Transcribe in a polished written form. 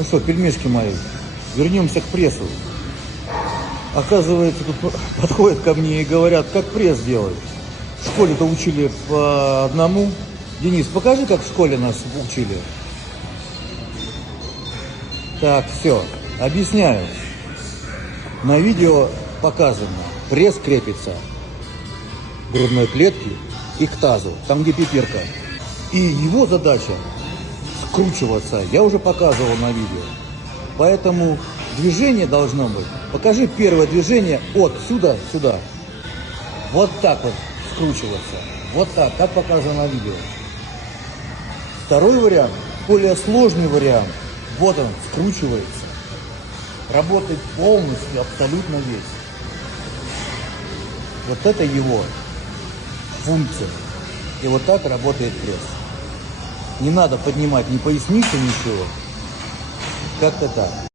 Ну что, пельмешки мои, вернемся к прессу. Оказывается, тут подходят ко мне и говорят, как пресс делать. В школе-то учили по одному. Денис, покажи, как в школе нас учили. Так, все, объясняю. На видео показано, пресс крепится к грудной клетке и к тазу, там где пипирка. И его задача скручиваться, я уже показывал на видео. Поэтому движение должно быть. Покажи первое движение от сюда сюда. Вот так вот скручиваться. Вот так, как показано на видео. Второй вариант, более сложный вариант. Вот он, скручивается. Работает полностью, абсолютно весь. Вот это его функция. И вот так работает пресс. Не надо поднимать ни поясницу, ничего. Как-то так.